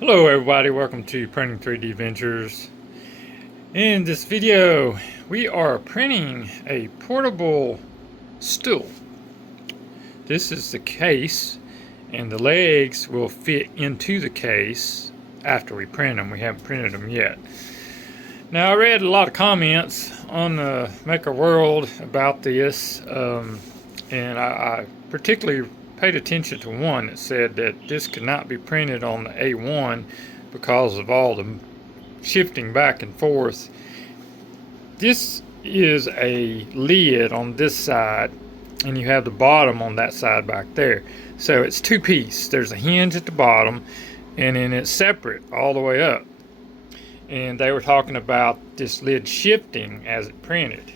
Hello everybody, welcome to Printing 3D Ventures. In this video, we are printing a portable stool. This is the case, and the legs will fit into the case after we print them. We haven't printed them yet. Now, I read a lot of comments on the Maker World about this, and I particularly paid attention to one that said that this could not be printed on the A1 because of all the shifting back and forth. This is a lid on this side, and you have the bottom on that side back there. So it's two-piece. There's a hinge at the bottom, and then it's separate all the way up. And they were talking about this lid shifting as it printed,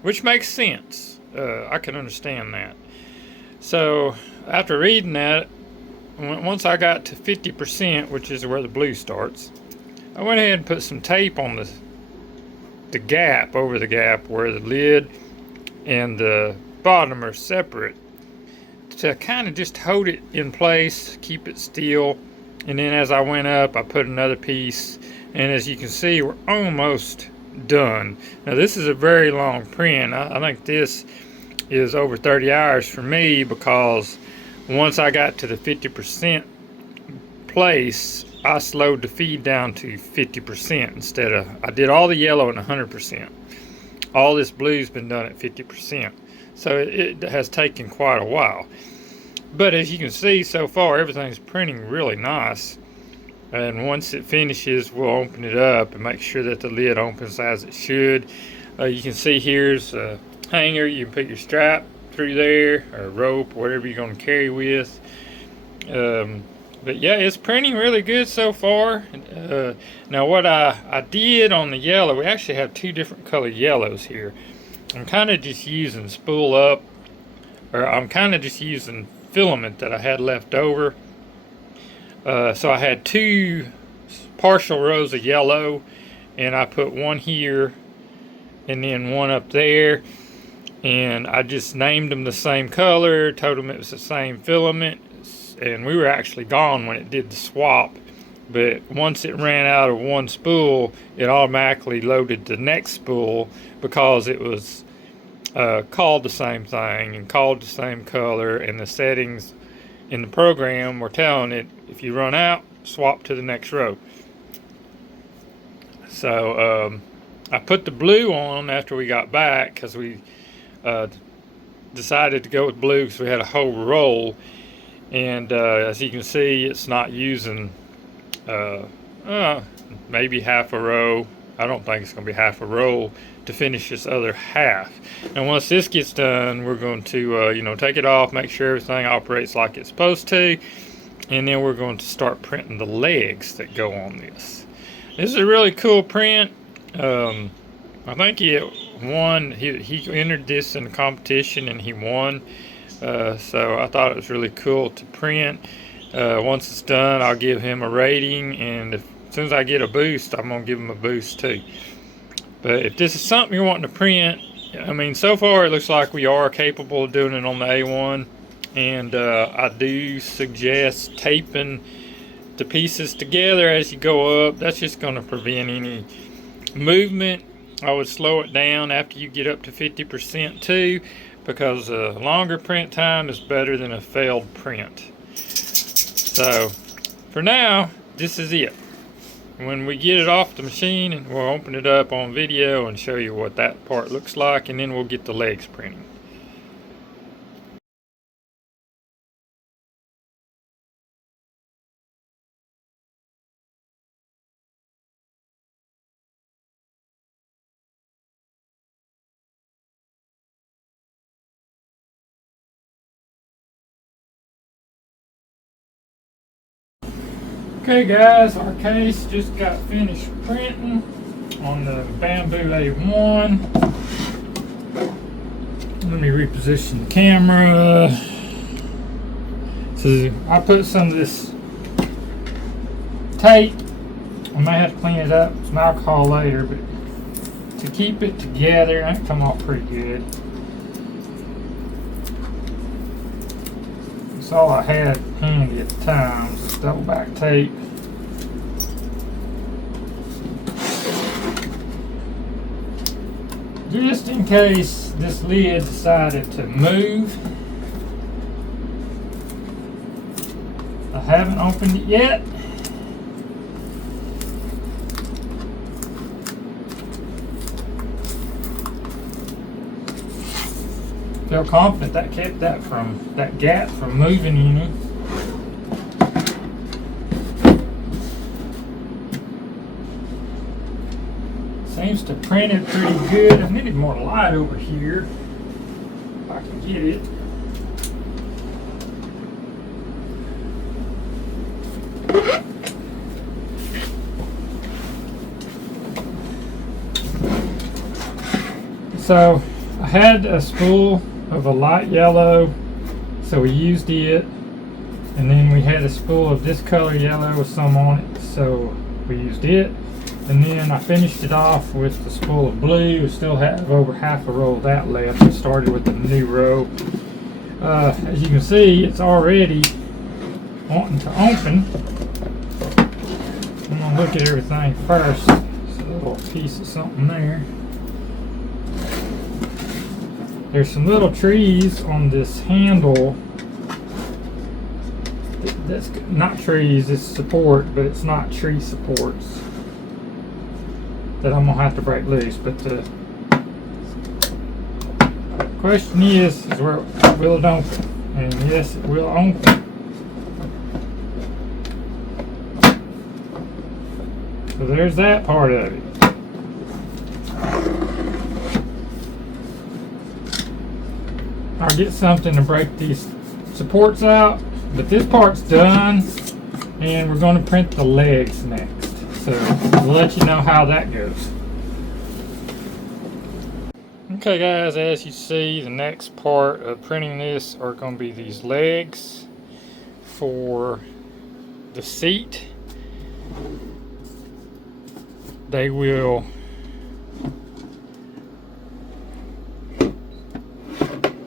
which makes sense. I can understand that. So after reading that, once I got to 50%, which is where the blue starts, I went ahead and put some tape on the gap, over the gap where the lid and the bottom are separate, to kind of just hold it in place, keep it still. And then as I went up, I put another piece, and as you can see, we're almost done. Now this is a very long print. I think this is over 30 hours for me, because once I got to the 50% place, I slowed the feed down to 50% instead of, I did all the yellow at 100%. All this blue's been done at 50%. So it has taken quite a while. But as you can see so far, everything's printing really nice. And once it finishes, we'll open it up and make sure that the lid opens as it should. You can see here's a hanger. You can put your strap through there, or rope, whatever you're going to carry with. But yeah, it's printing really good so far. Now what I did on the yellow, we actually have two different colored yellows here. I'm kind of just using spool up, or I'm kind of just using filament that I had left over. So I had two partial rows of yellow, and I put one here and then one up there, and I just named them the same color, told them it was the same filament, and we were actually gone when it did the swap. But once it ran out of one spool, it automatically loaded the next spool, because it was called the same thing and called the same color, and the settings in the program were telling it, if you run out, swap to the next row. So I put the blue on after we got back, because we decided to go with blue because we had a whole roll. And as you can see, it's not using maybe half a row. I don't think it's going to be half a roll to finish this other half. And once this gets done, we're going to take it off, make sure everything operates like it's supposed to, and then we're going to start printing the legs that go on this. This is a really cool print. I think he won. He entered this in a competition and he won. So I thought it was really cool to print. Once it's done, I'll give him a rating, and as soon as I get a boost, I'm gonna give him a boost too. But if this is something you're wanting to print, I mean, so far it looks like we are capable of doing it on the A1, and I do suggest taping the pieces together as you go up. That's just going to prevent any movement. I would slow it down after you get up to 50% too, because a longer print time is better than a failed print. So for now, this is it. When we get it off the machine, and we'll open it up on video and show you what that part looks like, and then we'll get the legs printing. Okay guys, our case just got finished printing on the bamboo A1. Let me reposition the camera. So I put some of this tape. I may have to clean it up with some alcohol later, but to keep it together, that come off pretty good. That's all I had handy at the time, was double back tape. just in case this lid decided to move. I haven't opened it yet. Feel confident that kept that gap from moving any. Seems to print it pretty good. I needed more light over here if I can get it. So I had a spool of a light yellow, so we used it, and then we had a spool of this color yellow with some on it, so we used it, and then I finished it off with the spool of blue. We still have over half a roll of that left. I started with the new row. As you can see, it's already wanting to open. I'm gonna look at everything first. There's a little piece of something there. There's some little trees on this handle. That's not trees, it's support, but it's not tree supports that I'm gonna have to break loose. But the question is where will it open? And yes, it will open. So there's that part of it. I'll get something to break these supports out, but this part's done, and we're going to print the legs next. So we'll let you know how that goes. Okay guys, as you see, the next part of printing this are going to be these legs for the seat. They will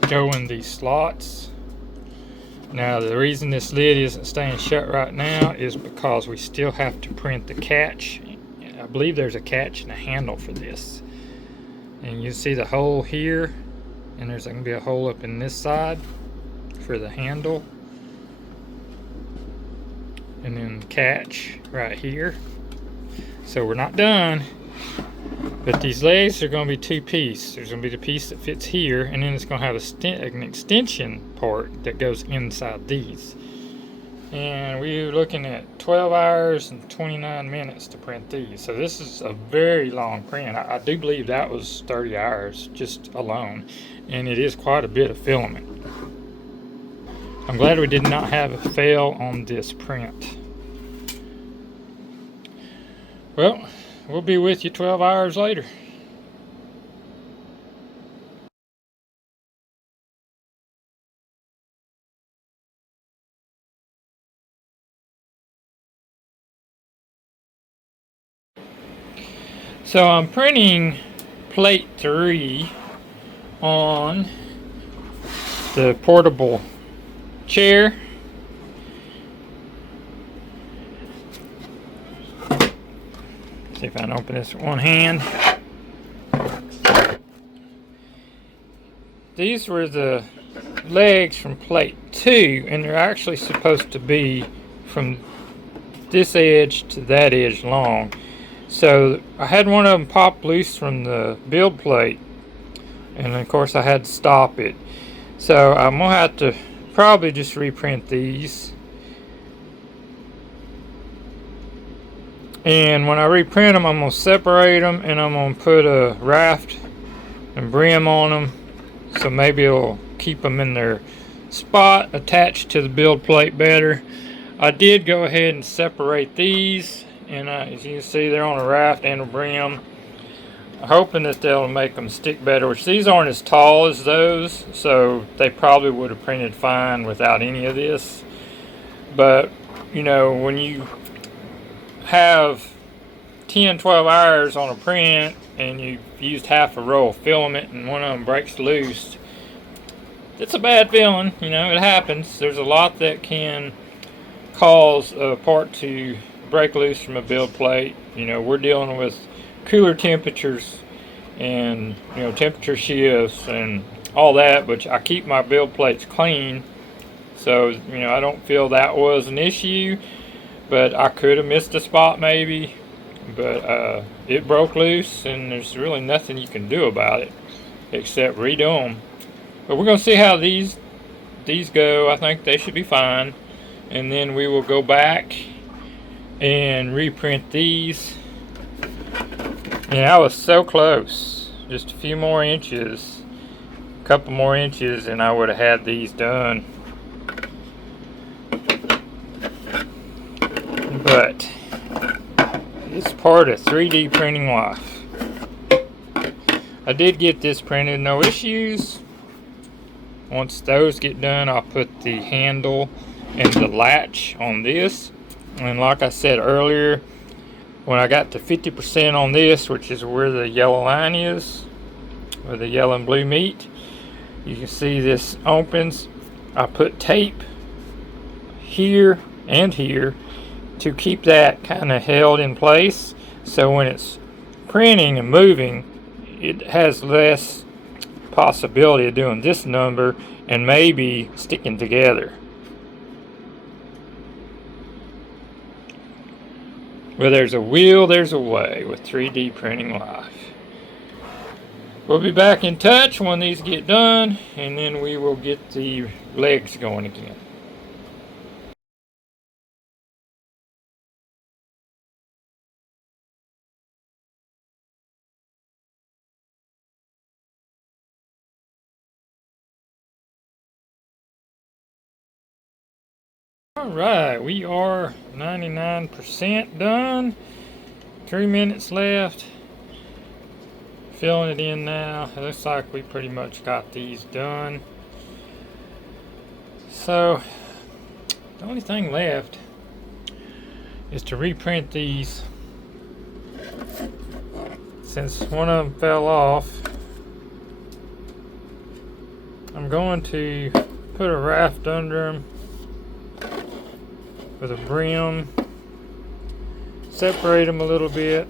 go in these slots. Now the reason this lid isn't staying shut right now is because we still have to print the catch. I believe there's a catch and a handle for this. And you see the hole here, and there's going to be a hole up in this side for the handle. And then the catch right here. So we're not done. But these legs are going to be two-piece. There's going to be the piece that fits here, and then it's going to have an extension part that goes inside these. And we're looking at 12 hours and 29 minutes to print these. So this is a very long print. I do believe that was 30 hours just alone. And it is quite a bit of filament. I'm glad we did not have a fail on this print. Well, we'll be with you 12 hours later. So I'm printing plate 3 on the portable chair. See if I can open this with one hand. These were the legs from plate 2, and they're actually supposed to be from this edge to that edge long. So I had one of them pop loose from the build plate, and of course I had to stop it. So I'm gonna have to probably just reprint these. And when I reprint them, I'm going to separate them, and I'm going to put a raft and brim on them, so maybe it'll keep them in their spot attached to the build plate better. I did go ahead and separate these, and as you can see, they're on a raft and a brim. I'm hoping that they'll make them stick better, which these aren't as tall as those, so they probably would have printed fine without any of this. But you know, when you have 10-12 hours on a print and you've used half a roll of filament and one of them breaks loose, it's a bad feeling. You know, it happens. There's a lot that can cause a part to break loose from a build plate. You know, we're dealing with cooler temperatures and temperature shifts and all that, but I keep my build plates clean, so I don't feel that was an issue. But I could have missed a spot maybe, but it broke loose, and there's really nothing you can do about it except redo them. But we're gonna see how these go. I think they should be fine, and then we will go back and reprint these. And I was so close, just a few more inches, a couple more inches, and I would have had these done. But it's part of 3D printing life. I did get this printed, no issues. Once those get done, I'll put the handle and the latch on this. And like I said earlier, when I got to 50% on this, which is where the yellow line is, where the yellow and blue meet, you can see this opens. I put tape here and here to keep that kind of held in place, so when it's printing and moving, it has less possibility of doing this number and maybe sticking together. Where there's a will, there's a way with 3D printing life. We'll be back in touch when these get done, and then we will get the legs going again. Alright, we are 99% done. 3 minutes left. Filling it in now. It looks like we pretty much got these done. So, the only thing left is to reprint these. Since one of them fell off, I'm going to put a raft under them with a brim, separate them a little bit,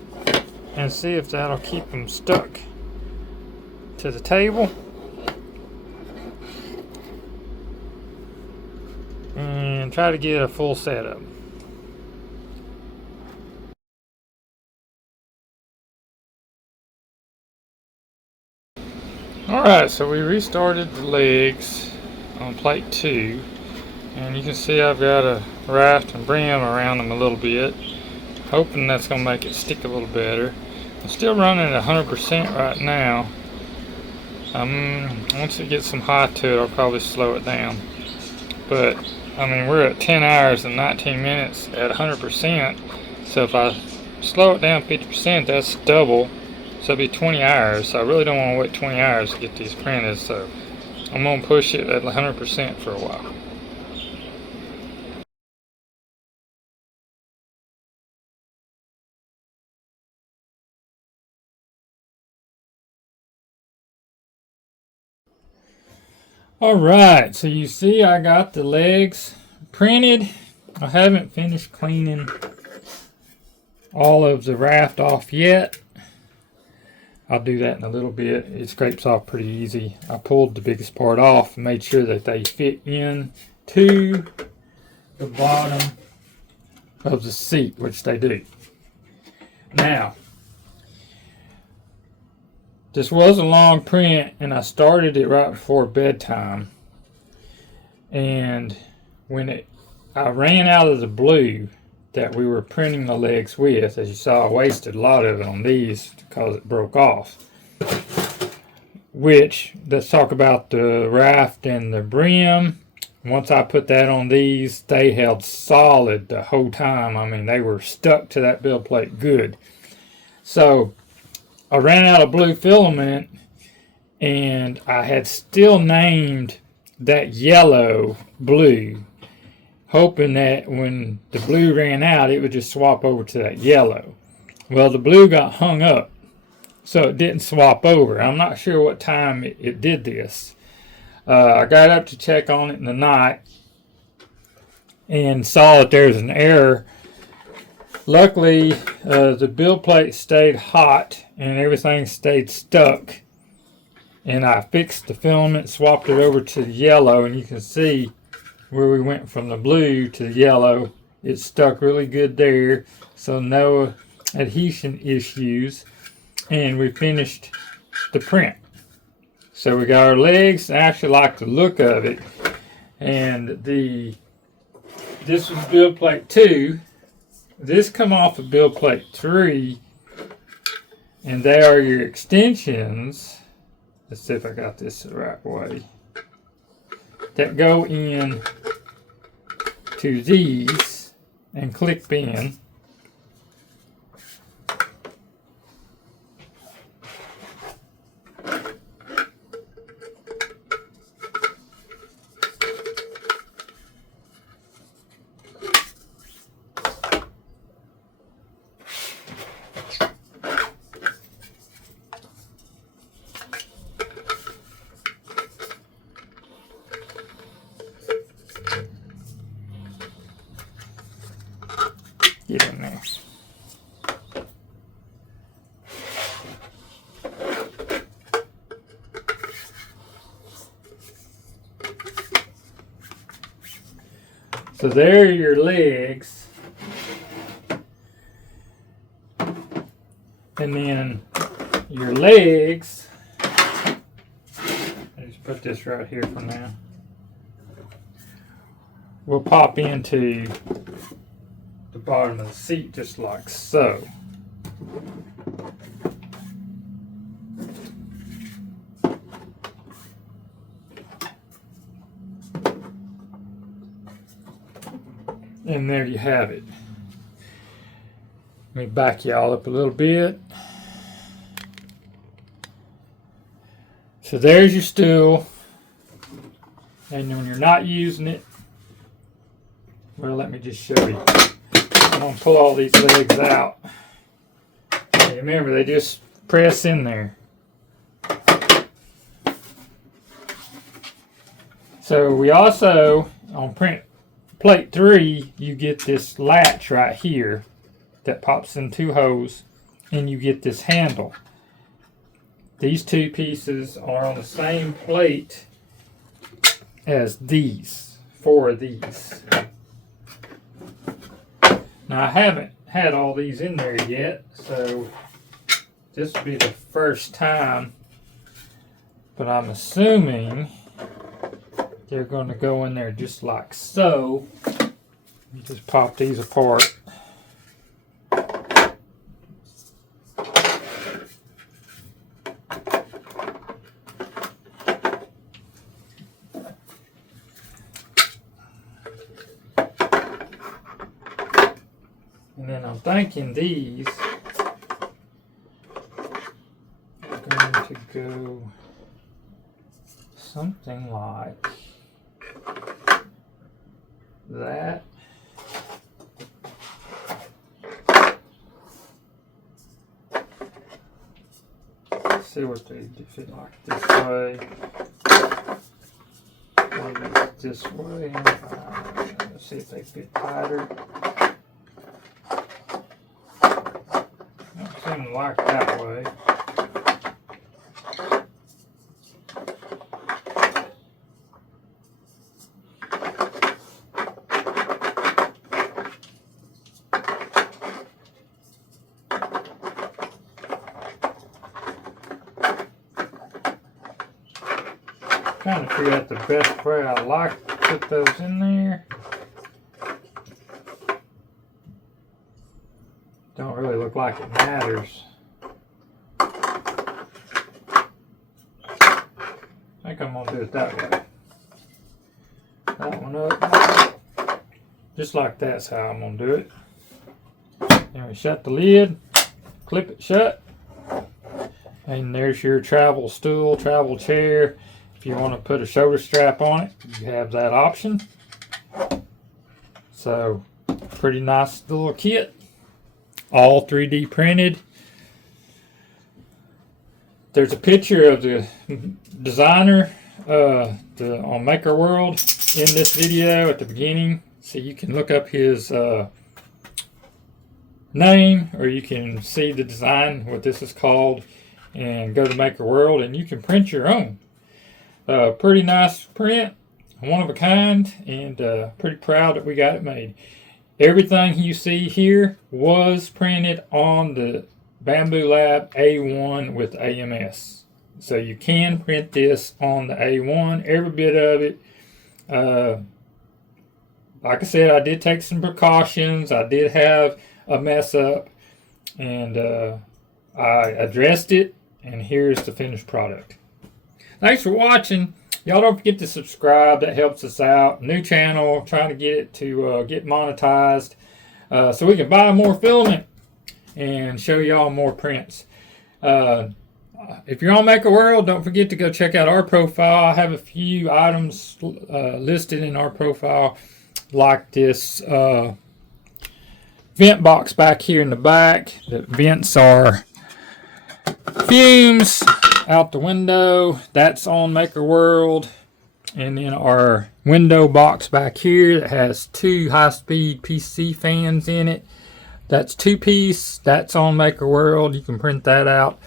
and see if that'll keep them stuck to the table. And try to get a full set of them. Alright, so we restarted the legs on plate 2. And you can see I've got a raft and brim around them a little bit, hoping that's going to make it stick a little better. I'm still running at 100% right now. Once it gets some height to it, I'll probably slow it down. But I mean, we're at 10 hours and 19 minutes at 100%. So if I slow it down 50%, that's double. So it'll be 20 hours. So I really don't want to wait 20 hours to get these printed. So I'm going to push it at 100% for a while. Alright, so you see I got the legs printed. I haven't finished cleaning all of the raft off yet. I'll do that in a little bit. It scrapes off pretty easy. I pulled the biggest part off and made sure that they fit in to the bottom of the seat, which they do. Now, this was a long print, and I started it right before bedtime. And when I ran out of the blue that we were printing the legs with, as you saw, I wasted a lot of it on these because it broke off. Which, let's talk about the raft and the brim. Once I put that on these, they held solid the whole time. I mean, they were stuck to that build plate good. So I ran out of blue filament, and I had still named that yellow blue, hoping that when the blue ran out, it would just swap over to that yellow. Well, the blue got hung up, so it didn't swap over. I'm not sure what time it did this. I got up to check on it in the night and saw that there's an error Luckily, the build plate stayed hot and everything stayed stuck. And I fixed the filament, swapped it over to the yellow, and you can see where we went from the blue to the yellow. It stuck really good there, so no adhesion issues. And we finished the print. So we got our legs. I actually like the look of it. And this was build plate 2. This come off of build plate 3. And they are your extensions. Let's see if I got this the right way. That go in to these and clip in. Get in there. So there are your legs. And then your legs, I just put this right here for now, will pop into the bottom of the seat just like so. And there you have it. Let me back y'all up a little bit. So there's your stool. And when you're not using it, well, let me just show you. I'm going to pull all these legs out. And remember, they just press in there. So we also, on print plate 3, you get this latch right here that pops in 2 holes, and you get this handle. These 2 pieces are on the same plate as these, 4 of these. Now I haven't had all these in there yet, so this will be the first time, but I'm assuming they're going to go in there just like so. You just pop these apart. And then I'm thinking these are going to go something like that. Let's see what they fit like this way. Maybe this way. Let's see if they fit tighter. Don't seem to like that way. Trying to figure out the best way I like to put those in there. Don't really look like it matters. I think I'm going to do it that way. That one up. Just like that's how I'm going to do it. Then we shut the lid, clip it shut, and there's your travel stool, travel chair. If you want to put a shoulder strap on it, you have that option. So, pretty nice little kit. All 3D printed. There's a picture of the designer on Maker World in this video at the beginning. So you can look up his name, or you can see the design, what this is called, and go to Maker World and you can print your own. Pretty nice print, one of a kind, and pretty proud that we got it made. Everything you see here was printed on the Bamboo Lab A1 with AMS. So you can print this on the A1, every bit of it. Like I said, I did take some precautions. I did have a mess up, and I addressed it, and here's the finished product. Thanks for watching. Y'all don't forget to subscribe. That helps us out. New channel, trying to get it to get monetized so we can buy more filament and show y'all more prints. If you're on Maker World, don't forget to go check out our profile. I have a few items listed in our profile, like this vent box back here in the back. The vents are fumes out the window. That's on Maker World. And then our window box back here that has 2 high-speed PC fans in it. That's 2-piece. That's on Maker World. You can print that out.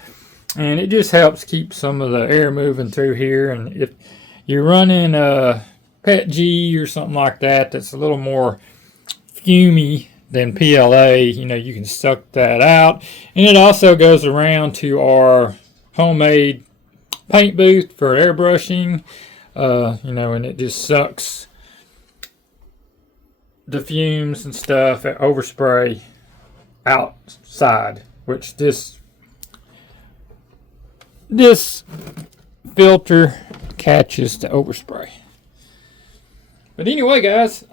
And it just helps keep some of the air moving through here. And if you're running a PETG or something like that, that's a little more fumey than PLA, you know, you can suck that out. And it also goes around to our homemade paint booth for airbrushing, you know, and it just sucks the fumes and stuff at overspray outside, which this filter catches the overspray. But anyway, guys,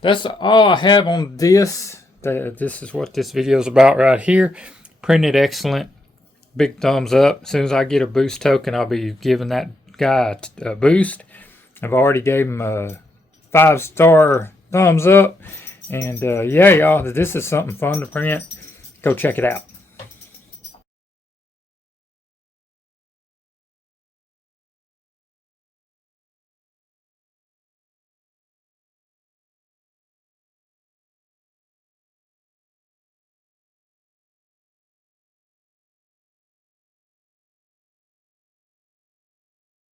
that's all I have on this. This is what this video is about right here. Printed excellent. Big thumbs up. As soon as I get a boost token, I'll be giving that guy a boost. I've already gave him a 5-star thumbs up. And yeah, y'all, this is something fun to print. Go check it out.